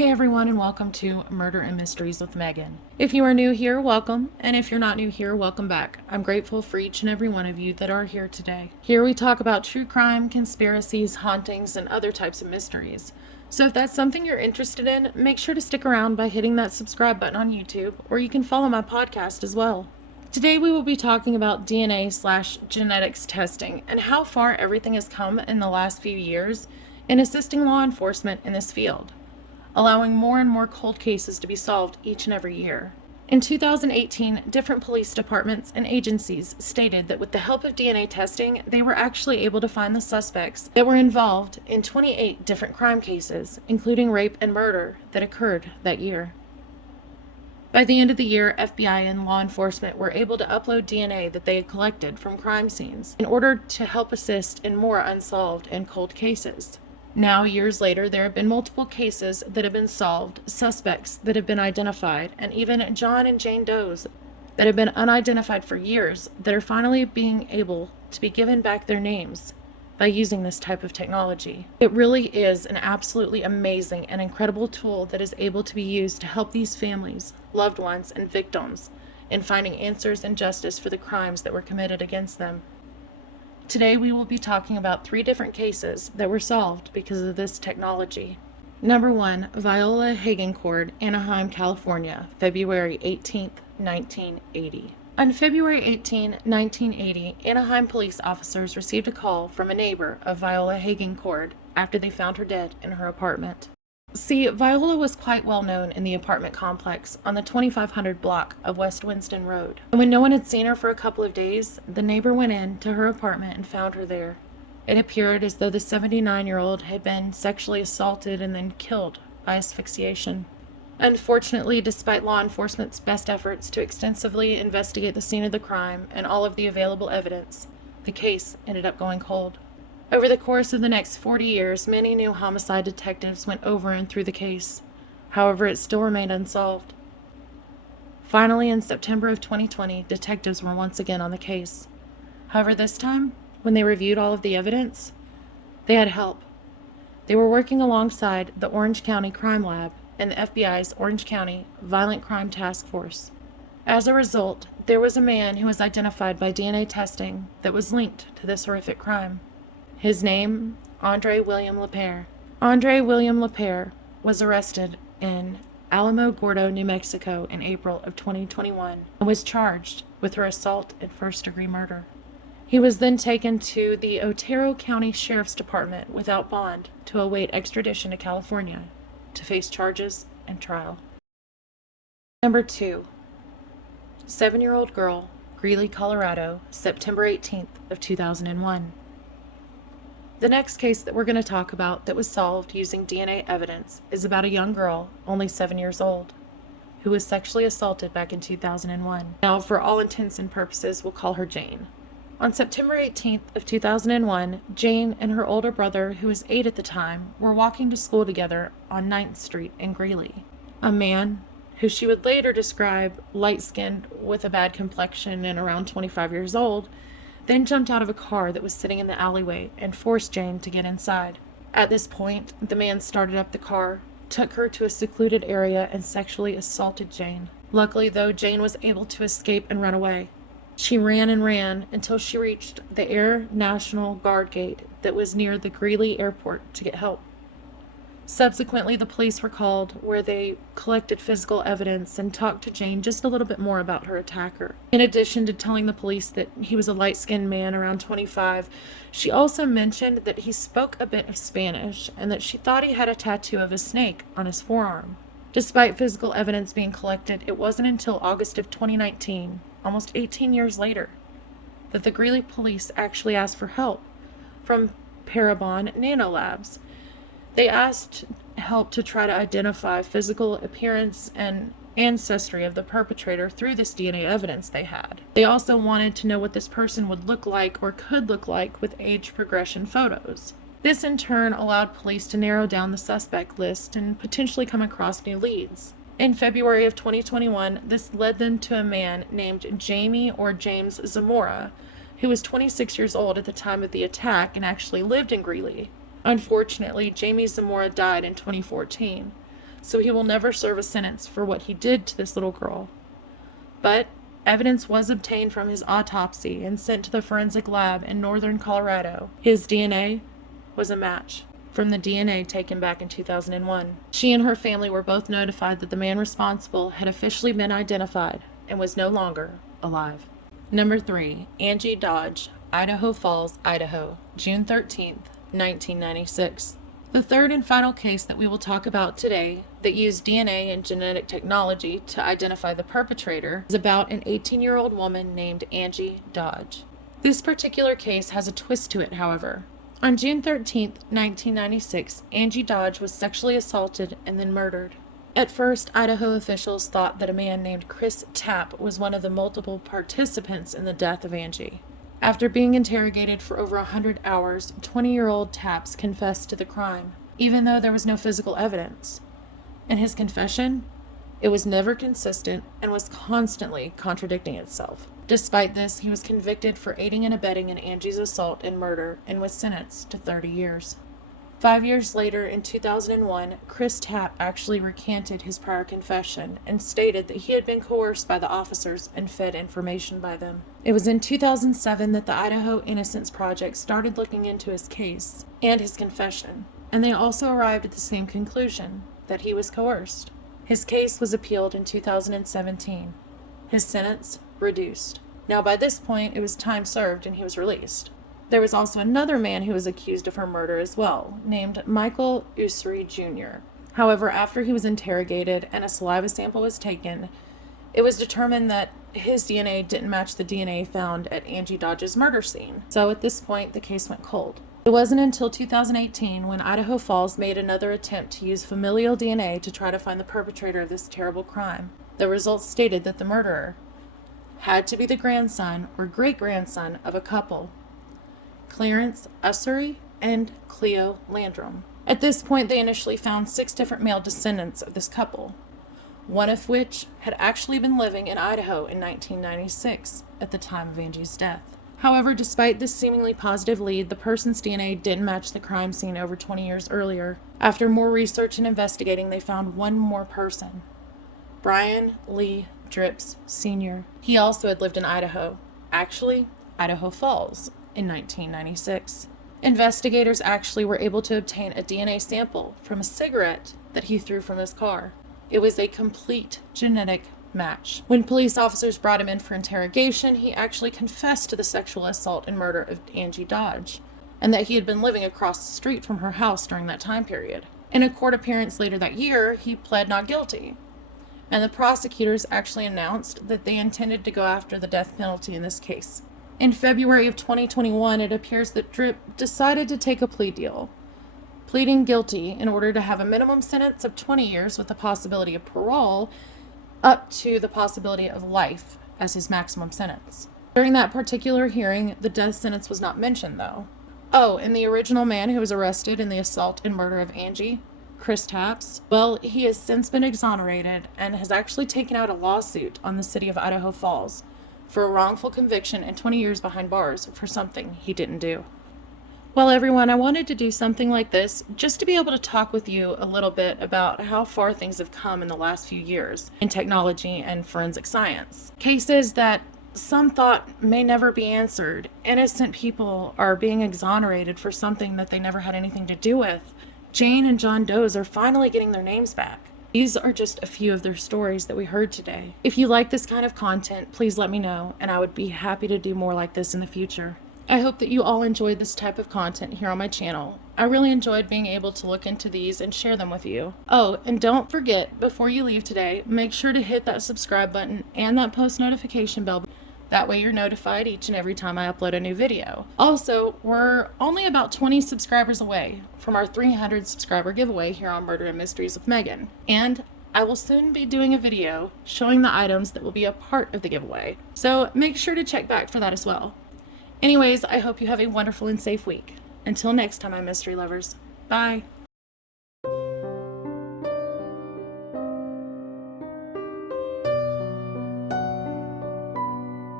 Hey everyone, and welcome to Murder and Mysteries with Megan. If you are new here, welcome, and if you're not new here, welcome back. I'm grateful for each and every one of you that are here today. Here we talk about true crime, conspiracies, hauntings, and other types of mysteries. So if that's something you're interested in, make sure to stick around by hitting that subscribe button on YouTube, or you can follow my podcast as well. Today we will be talking about DNA/genetics testing and how far everything has come in the last few years in assisting law enforcement in this field, allowing more and more cold cases to be solved each and every year. In 2018, different police departments and agencies stated that with the help of DNA testing, they were actually able to find the suspects that were involved in 28 different crime cases, including rape and murder, that occurred that year. By the end of the year, FBI and law enforcement were able to upload DNA that they had collected from crime scenes in order to help assist in more unsolved and cold cases. Now, years later, there have been multiple cases that have been solved, suspects that have been identified, and even John and Jane Does that have been unidentified for years that are finally being able to be given back their names by using this type of technology. It really is an absolutely amazing and incredible tool that is able to be used to help these families, loved ones, and victims in finding answers and justice for the crimes that were committed against them. Today we will be talking about 3 different cases that were solved because of this technology. Number 1, Viola Hagencord, Anaheim, California, February 18, 1980. On February 18, 1980, Anaheim police officers received a call from a neighbor of Viola Hagencord after they found her dead in her apartment. See, Viola was quite well known in the apartment complex on the 2500 block of West Winston Road. And when no one had seen her for a couple of days, the neighbor went in to her apartment and found her there. It appeared as though the 79-year-old had been sexually assaulted and then killed by asphyxiation. Unfortunately, despite law enforcement's best efforts to extensively investigate the scene of the crime and all of the available evidence, the case ended up going cold. Over the course of the next 40 years, many new homicide detectives went over and through the case. However, it still remained unsolved. Finally, in September of 2020, detectives were once again on the case. However, this time, when they reviewed all of the evidence, they had help. They were working alongside the Orange County Crime Lab and the FBI's Orange County Violent Crime Task Force. As a result, there was a man who was identified by DNA testing that was linked to this horrific crime. His name, Andre William Lapierre. Andre William Lapierre was arrested in Alamo Gordo, New Mexico in April of 2021 and was charged with her assault and first-degree murder. He was then taken to the Otero County Sheriff's Department without bond to await extradition to California to face charges and trial. Number 2, 7-year-old girl, Greeley, Colorado, September 18th of 2001. The next case that we're going to talk about that was solved using DNA evidence is about a young girl, only 7 years old, who was sexually assaulted back in 2001. Now, for all intents and purposes, we'll call her Jane. On September 18th of 2001, Jane and her older brother, who was 8 at the time, were walking to school together on 9th Street in Greeley. A man, who she would later describe light-skinned with a bad complexion and around 25 years old, then jumped out of a car that was sitting in the alleyway and forced Jane to get inside. At this point, the man started up the car, took her to a secluded area, and sexually assaulted Jane. Luckily, though, Jane was able to escape and run away. She ran and ran until she reached the Air National Guard gate that was near the Greeley Airport to get help. Subsequently, the police were called, where they collected physical evidence and talked to Jane just a little bit more about her attacker. In addition to telling the police that he was a light-skinned man around 25, she also mentioned that he spoke a bit of Spanish and that she thought he had a tattoo of a snake on his forearm. Despite physical evidence being collected, it wasn't until August of 2019, almost 18 years later, that the Greeley police actually asked for help from Parabon Nanolabs. They asked help to try to identify physical appearance and ancestry of the perpetrator through this DNA evidence they had. They also wanted to know what this person would look like or could look like with age progression photos. This in turn allowed police to narrow down the suspect list and potentially come across new leads. In February of 2021, this led them to a man named Jamie or James Zamora, who was 26 years old at the time of the attack and actually lived in Greeley. Unfortunately, Jamie Zamora died in 2014, so he will never serve a sentence for what he did to this little girl. But evidence was obtained from his autopsy and sent to the forensic lab in northern Colorado. His DNA was a match from the DNA taken back in 2001. She and her family were both notified that the man responsible had officially been identified and was no longer alive. Number 3, Angie Dodge, Idaho Falls, Idaho, June 13th, 1996. The third and final case that we will talk about today that used DNA and genetic technology to identify the perpetrator is about an 18-year-old woman named Angie Dodge. This particular case has a twist to it, however. On June 13th, 1996, Angie Dodge was sexually assaulted and then murdered. At first, Idaho officials thought that a man named Chris Tapp was one of the multiple participants in the death of Angie. After being interrogated for over 100 hours, 20-year-old Tapps confessed to the crime, even though there was no physical evidence. In his confession, it was never consistent and was constantly contradicting itself. Despite this, he was convicted for aiding and abetting in Angie's assault and murder and was sentenced to 30 years. 5 years later, in 2001, Chris Tapp actually recanted his prior confession and stated that he had been coerced by the officers and fed information by them. It was in 2007 that the Idaho Innocence Project started looking into his case and his confession, and they also arrived at the same conclusion, that he was coerced. His case was appealed in 2017. His sentence reduced. Now by this point, it was time served and he was released. There was also another man who was accused of her murder as well, named Michael Ussery Jr. However, after he was interrogated and a saliva sample was taken, it was determined that his DNA didn't match the DNA found at Angie Dodge's murder scene. So at this point, the case went cold. It wasn't until 2018 when Idaho Falls made another attempt to use familial DNA to try to find the perpetrator of this terrible crime. The results stated that the murderer had to be the grandson or great-grandson of a couple, Clarence Ussery and Cleo Landrum. At this point, they initially found 6 different male descendants of this couple, one of which had actually been living in Idaho in 1996 at the time of Angie's death. However, despite this seemingly positive lead, the person's DNA didn't match the crime scene over 20 years earlier. After more research and investigating, they found one more person, Brian Lee Drips Sr. He also had lived in Idaho, actually Idaho Falls, in 1996. Investigators actually were able to obtain a DNA sample from a cigarette that he threw from his car. It was a complete genetic match. When police officers brought him in for interrogation, he actually confessed to the sexual assault and murder of Angie Dodge, and that he had been living across the street from her house during that time period. In a court appearance later that year, he pled not guilty, and the prosecutors actually announced that they intended to go after the death penalty in this case. In February of 2021, it appears that Drip decided to take a plea deal, pleading guilty in order to have a minimum sentence of 20 years with the possibility of parole, up to the possibility of life as his maximum sentence. During that particular hearing, the death sentence was not mentioned, though. Oh, and the original man who was arrested in the assault and murder of Angie, Chris Tapps, well, he has since been exonerated and has actually taken out a lawsuit on the city of Idaho Falls for a wrongful conviction and 20 years behind bars for something he didn't do. Well, everyone, I wanted to do something like this just to be able to talk with you a little bit about how far things have come in the last few years in technology and forensic science. Cases that some thought may never be answered. Innocent people are being exonerated for something that they never had anything to do with. Jane and John Does are finally getting their names back. These are just a few of their stories that we heard today. If you like this kind of content, please let me know, and I would be happy to do more like this in the future. I hope that you all enjoyed this type of content here on my channel. I really enjoyed being able to look into these and share them with you. Oh, and don't forget, before you leave today, make sure to hit that subscribe button and that post notification bell. That way you're notified each and every time I upload a new video. Also, we're only about 20 subscribers away from our 300 subscriber giveaway here on Murder and Mysteries with Megan. And I will soon be doing a video showing the items that will be a part of the giveaway. So make sure to check back for that as well. Anyways, I hope you have a wonderful and safe week. Until next time, my mystery lovers. Bye.